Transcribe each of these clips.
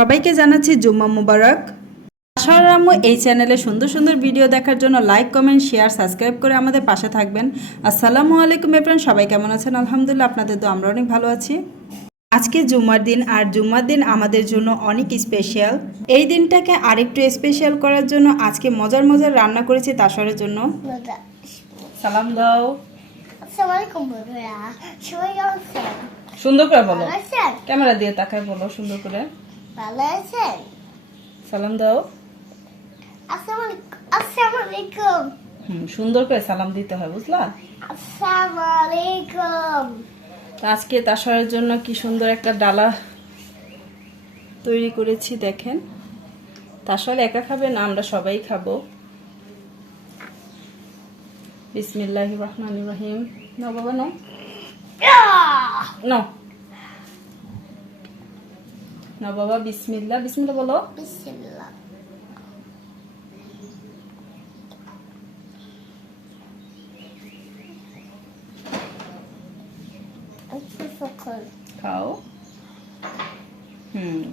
সবাইকে জানাচ্ছি জুম্মা মুবারক। আশার আম্মু এই চ্যানেলে সুন্দর সুন্দর ভিডিও দেখার জন্য লাইক, কমেন্ট, শেয়ার, সাবস্ক্রাইব করে আমাদের পাশে থাকবেন। আসসালামু আলাইকুম এভরিওয়ান, সবাই কেমন আছেন? আলহামদুলিল্লাহ, আপনাদের তো আমরা অনেক ভালো আছি। আজকে জুম্মার দিন, আর জুম্মার দিন আমাদের জন্য অনেক স্পেশাল। এই দিনটাকে আরেকটু স্পেশাল করার জন্য আজকে মজার মজার রান্না করেছি তাসরের জন্য। সালাম দাও। আসসালামু আলাইকুম বন্ধুরা, সবাই কেমন আছেন? সুন্দর করে বলো, ভালো আছেন? ক্যামেরা দিয়ে তাকায় বলো সুন্দর করে। ভালো আছেন? সালাম দাও। আসসালামু আলাইকুম। সুন্দর করে সালাম দিতে হয়, বুঝলা? আসসালামু আলাইকুম। আজকে তাসরের জন্য কি সুন্দর একটা ডালা তৈরি করেছি, দেখেন। তাসর একা খাবে না, আমরা সবাই খাবো। বিসমিল্লাহির রহমানির রহিম। নাও বাবা, নাও নাও নাও বাবা, বিসমিল্লাহ। বিসমিল্লাহ বলো। বিসমিল্লাহ। খাও।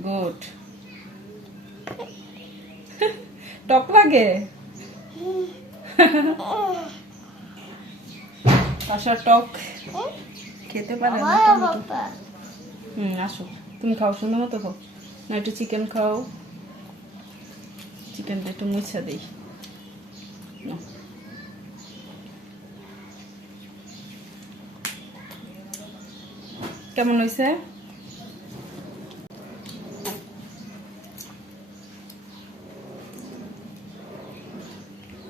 গুড। টক লাগে? তাসর টক খেতে পারে না। আসো, তুমি খাও, সুন্দর মতো খাও। না একটু চিকেন খাও, চিকেনটা একটু মুছা দিই। কেমন হয়েছে?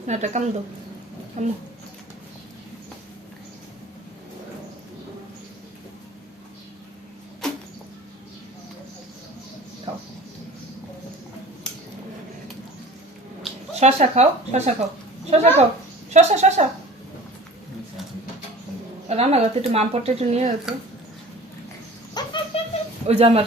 না এটা কাম দো, কামো। খাও, শসা খাও, শসা খাও, শসা খাও, শসা শসা। রান্না করতে একটু মামপটটা একটু নিয়ে যেত। ওই যে আমার